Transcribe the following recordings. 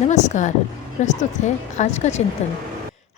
नमस्कार। प्रस्तुत है आज का चिंतन।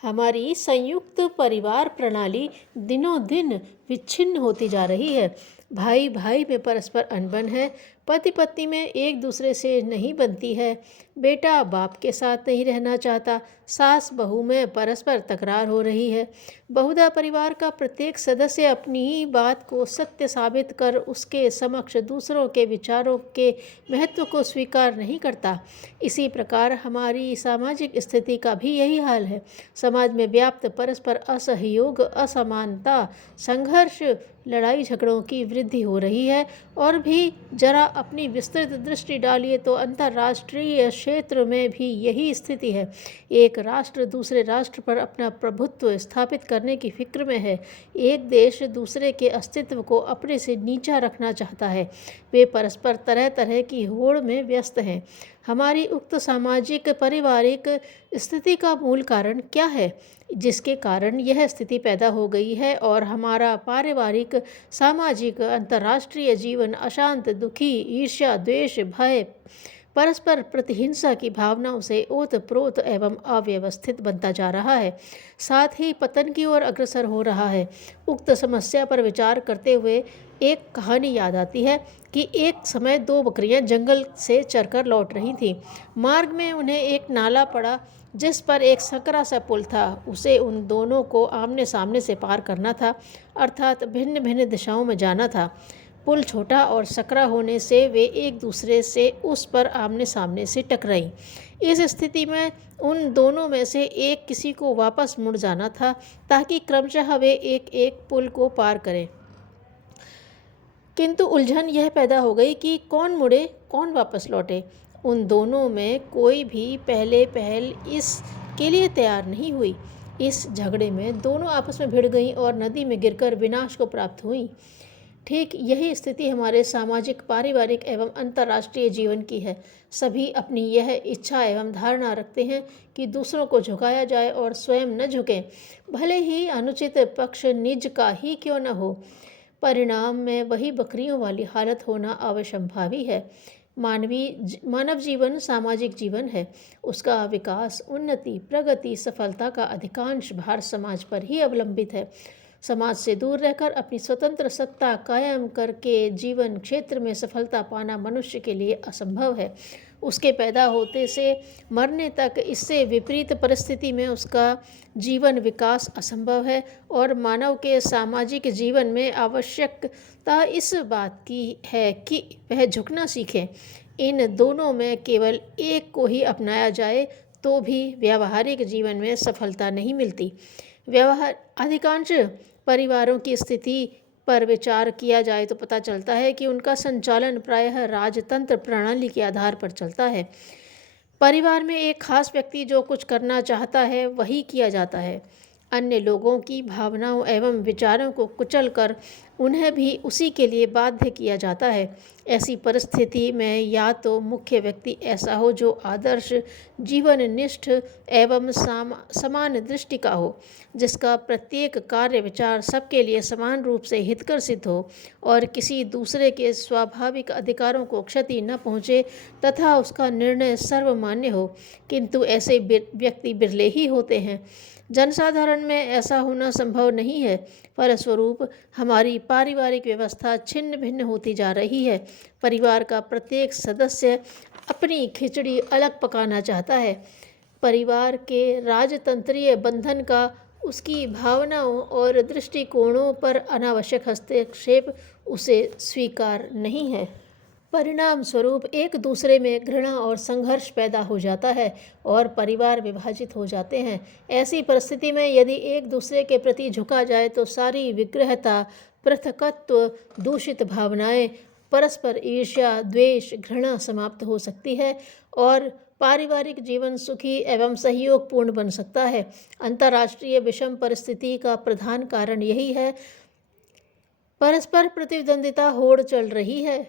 हमारी संयुक्त परिवार प्रणाली दिनों दिन विच्छिन्न होती जा रही है। भाई भाई में परस्पर अनबन है, पति पत्नी में एक दूसरे से नहीं बनती है, बेटा बाप के साथ नहीं रहना चाहता, सास बहू में परस्पर तकरार हो रही है। बहुधा परिवार का प्रत्येक सदस्य अपनी ही बात को सत्य साबित कर उसके समक्ष दूसरों के विचारों के महत्व को स्वीकार नहीं करता। इसी प्रकार हमारी सामाजिक स्थिति का भी यही हाल है। समाज में व्याप्त परस्पर असहयोग, असमानता, संघर्ष, लड़ाई झगड़ों की वृद्धि हो रही है। और भी जरा अपनी विस्तृत दृष्टि डालिए तो अंतर्राष्ट्रीय क्षेत्र में भी यही स्थिति है। एक राष्ट्र दूसरे राष्ट्र पर अपना प्रभुत्व स्थापित करने की फिक्र में है। एक देश दूसरे के अस्तित्व को अपने से नीचा रखना चाहता है। वे परस्पर तरह तरह की होड़ में व्यस्त हैं। हमारी उक्त सामाजिक पारिवारिक स्थिति का मूल कारण क्या है, जिसके कारण यह स्थिति पैदा हो गई है और हमारा पारिवारिक, सामाजिक, अंतर्राष्ट्रीय जीवन अशांत, दुखी, ईर्ष्या, द्वेष, भय, परस्पर प्रतिहिंसा की भावनाओं से ओतप्रोत एवं अव्यवस्थित बनता जा रहा है, साथ ही पतन की ओर अग्रसर हो रहा है। उक्त समस्या पर विचार करते हुए एक कहानी याद आती है कि एक समय दो बकरियां जंगल से चरकर लौट रही थीं। मार्ग में उन्हें एक नाला पड़ा जिस पर एक संकरा सा पुल था। उसे उन दोनों को आमने सामने से पार करना था, अर्थात भिन्न भिन्न दिशाओं में जाना था। पुल छोटा और सकरा होने से वे एक दूसरे से उस पर आमने सामने से टकराईं। इस स्थिति में उन दोनों में से एक किसी को वापस मुड़ जाना था ताकि क्रमशः वे एक एक पुल को पार करें। किंतु उलझन यह पैदा हो गई कि कौन मुड़े कौन वापस लौटे। उन दोनों में कोई भी पहल इसके लिए तैयार नहीं हुई। इस झगड़े में दोनों आपस में भिड़ गईं और नदी में गिरकर विनाश को प्राप्त हुईं। ठीक यही स्थिति हमारे सामाजिक, पारिवारिक एवं अंतर्राष्ट्रीय जीवन की है। सभी अपनी यह इच्छा एवं धारणा रखते हैं कि दूसरों को झुकाया जाए और स्वयं न झुकें, भले ही अनुचित पक्ष निज का ही क्यों न हो। परिणाम में वही बकरियों वाली हालत होना अवश्यंभावी है। मानव जीवन सामाजिक जीवन है। उसका विकास, उन्नति, प्रगति, सफलता का अधिकांश भार समाज पर ही अवलंबित है। समाज से दूर रहकर अपनी स्वतंत्र सत्ता कायम करके जीवन क्षेत्र में सफलता पाना मनुष्य के लिए असंभव है। उसके पैदा होते से मरने तक इससे विपरीत परिस्थिति में उसका जीवन विकास असंभव है। और मानव के सामाजिक जीवन में आवश्यकता इस बात की है कि वह झुकना सीखे। इन दोनों में केवल एक को ही अपनाया जाए तो भी व्यावहारिक जीवन में सफलता नहीं मिलती। अधिकांश परिवारों की स्थिति पर विचार किया जाए तो पता चलता है कि उनका संचालन प्रायः राजतंत्र प्रणाली के आधार पर चलता है। परिवार में एक खास व्यक्ति जो कुछ करना चाहता है वही किया जाता है। अन्य लोगों की भावनाओं एवं विचारों को कुचलकर उन्हें भी उसी के लिए बाध्य किया जाता है। ऐसी परिस्थिति में या तो मुख्य व्यक्ति ऐसा हो जो आदर्श, जीवननिष्ठ एवं समान दृष्टि का हो, जिसका प्रत्येक कार्य विचार सबके लिए समान रूप से हितकर सिद्ध हो और किसी दूसरे के स्वाभाविक अधिकारों को क्षति न पहुँचे तथा उसका निर्णय सर्वमान्य हो। किंतु ऐसे व्यक्ति बिरले ही होते हैं। जनसाधारण में ऐसा होना संभव नहीं है। फलस्वरूप हमारी पारिवारिक व्यवस्था छिन्न भिन्न होती जा रही है। परिवार का प्रत्येक सदस्य अपनी खिचड़ी अलग पकाना चाहता है। परिवार के राजतंत्रीय बंधन का उसकी भावनाओं और दृष्टिकोणों पर अनावश्यक हस्तक्षेप उसे स्वीकार नहीं है। परिणाम स्वरूप एक दूसरे में घृणा और संघर्ष पैदा हो जाता है और परिवार विभाजित हो जाते हैं। ऐसी परिस्थिति में यदि एक दूसरे के प्रति झुका जाए तो सारी विग्रहता, पृथकत्व, दूषित भावनाएं, परस्पर ईर्ष्या, द्वेष, घृणा समाप्त हो सकती है और पारिवारिक जीवन सुखी एवं सहयोगपूर्ण बन सकता है। अंतर्राष्ट्रीय विषम परिस्थिति का प्रधान कारण यही है। परस्पर प्रतिद्वंदिता होड़ चल रही है।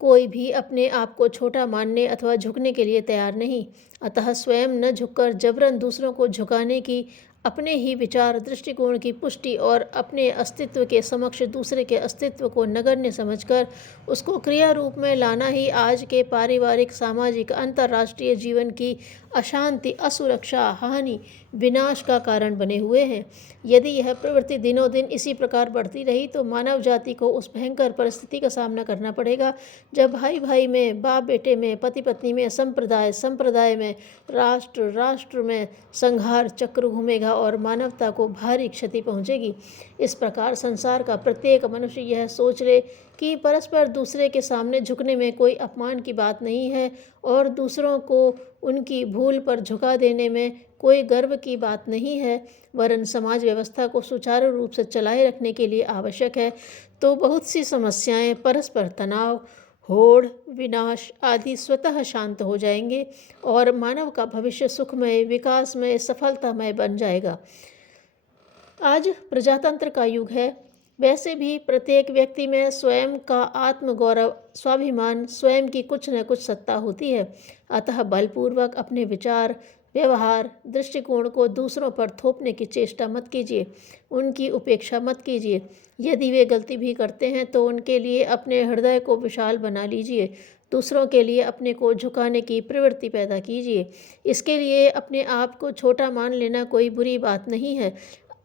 कोई भी अपने आप को छोटा मानने अथवा झुकने के लिए तैयार नहीं, अतः स्वयं न झुककर जबरन दूसरों को झुकाने की अपने ही विचार दृष्टिकोण की पुष्टि और अपने अस्तित्व के समक्ष दूसरे के अस्तित्व को नगण्य समझकर उसको क्रिया रूप में लाना ही आज के पारिवारिक, सामाजिक, अंतर्राष्ट्रीय जीवन की अशांति, असुरक्षा, हानि, विनाश का कारण बने हुए हैं। यदि यह प्रवृत्ति दिनों दिन इसी प्रकार बढ़ती रही तो मानव जाति को उस भयंकर परिस्थिति का सामना करना पड़ेगा जब भाई भाई में, बाप बेटे में, पति पत्नी में, संप्रदाय संप्रदाय में, राष्ट्र राष्ट्र में संहार चक्र घूमेगा और मानवता को भारी क्षति पहुंचेगी। इस प्रकार संसार का प्रत्येक मनुष्य यह सोच ले कि परस्पर दूसरे के सामने झुकने में कोई अपमान की बात नहीं है और दूसरों को उनकी भूल पर झुका देने में कोई गर्व की बात नहीं है, वरन समाज व्यवस्था को सुचारू रूप से चलाए रखने के लिए आवश्यक है, तो बहुत सी समस्याएं, परस्पर तनाव, होड़, विनाश आदि स्वतः शांत हो जाएंगे और मानव का भविष्य सुखमय, विकासमय, सफलतामय बन जाएगा। आज प्रजातंत्र का युग है। वैसे भी प्रत्येक व्यक्ति में स्वयं का आत्मगौरव, स्वाभिमान, स्वयं की कुछ न कुछ सत्ता होती है। अतः बलपूर्वक अपने विचार, व्यवहार, दृष्टिकोण को दूसरों पर थोपने की चेष्टा मत कीजिए, उनकी उपेक्षा मत कीजिए। यदि वे गलती भी करते हैं तो उनके लिए अपने हृदय को विशाल बना लीजिए, दूसरों के लिए अपने को झुकाने की प्रवृत्ति पैदा कीजिए। इसके लिए अपने आप को छोटा मान लेना कोई बुरी बात नहीं है।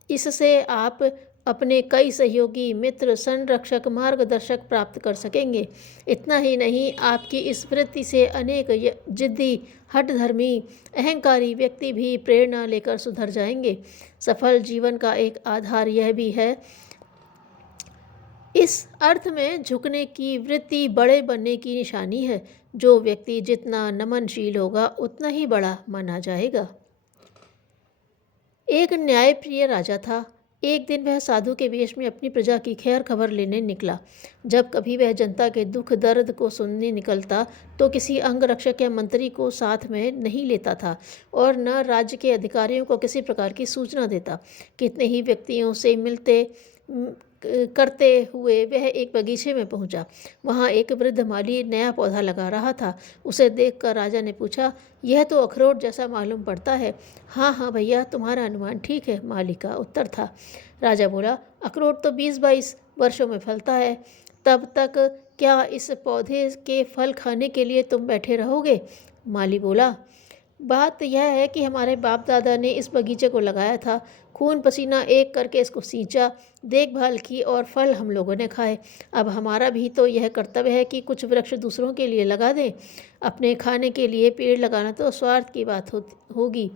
इससे आप अपने कई सहयोगी, मित्र, संरक्षक, मार्गदर्शक प्राप्त कर सकेंगे। इतना ही नहीं, आपकी इस वृत्ति से अनेक जिद्दी, हठधर्मी, अहंकारी व्यक्ति भी प्रेरणा लेकर सुधर जाएंगे। सफल जीवन का एक आधार यह भी है, इस अर्थ में झुकने की वृत्ति बड़े बनने की निशानी है। जो व्यक्ति जितना नमनशील होगा उतना ही बड़ा माना जाएगा। एक न्यायप्रिय राजा था। एक दिन वह साधु के वेश में अपनी प्रजा की खैर खबर लेने निकला। जब कभी वह जनता के दुख दर्द को सुनने निकलता तो किसी अंगरक्षक या मंत्री को साथ में नहीं लेता था और न राज्य के अधिकारियों को किसी प्रकार की सूचना देता। कितने ही व्यक्तियों से मिलते करते हुए वह एक बगीचे में पहुंचा। वहां एक वृद्ध माली नया पौधा लगा रहा था। उसे देखकर राजा ने पूछा, यह तो अखरोट जैसा मालूम पड़ता है। हाँ हाँ भैया, तुम्हारा अनुमान ठीक है, माली का उत्तर था। राजा बोला, अखरोट तो 20-22 वर्षों में फलता है, तब तक क्या इस पौधे के फल खाने के लिए तुम बैठे रहोगे? माली बोला, बात यह है कि हमारे बाप दादा ने इस बगीचे को लगाया था, खून पसीना एक करके इसको सींचा, देखभाल की और फल हम लोगों ने खाए। अब हमारा भी तो यह कर्तव्य है कि कुछ वृक्ष दूसरों के लिए लगा दें। अपने खाने के लिए पेड़ लगाना तो स्वार्थ की बात होगी।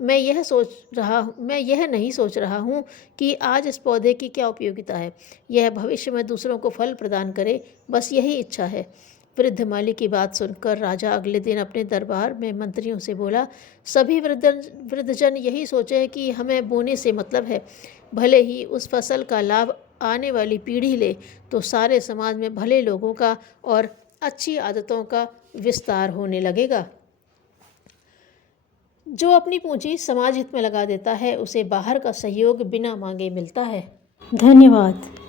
मैं यह नहीं सोच रहा हूँ कि आज इस पौधे की क्या उपयोगिता है, यह भविष्य में दूसरों को फल प्रदान करे, बस यही इच्छा है। वृद्ध माली की बात सुनकर राजा अगले दिन अपने दरबार में मंत्रियों से बोला, सभी वृद्धजन यही सोचे कि हमें बोने से मतलब है, भले ही उस फसल का लाभ आने वाली पीढ़ी ले, तो सारे समाज में भले लोगों का और अच्छी आदतों का विस्तार होने लगेगा। जो अपनी पूंजी समाज हित में लगा देता है उसे बाहर का सहयोग बिना मांगे मिलता है। धन्यवाद।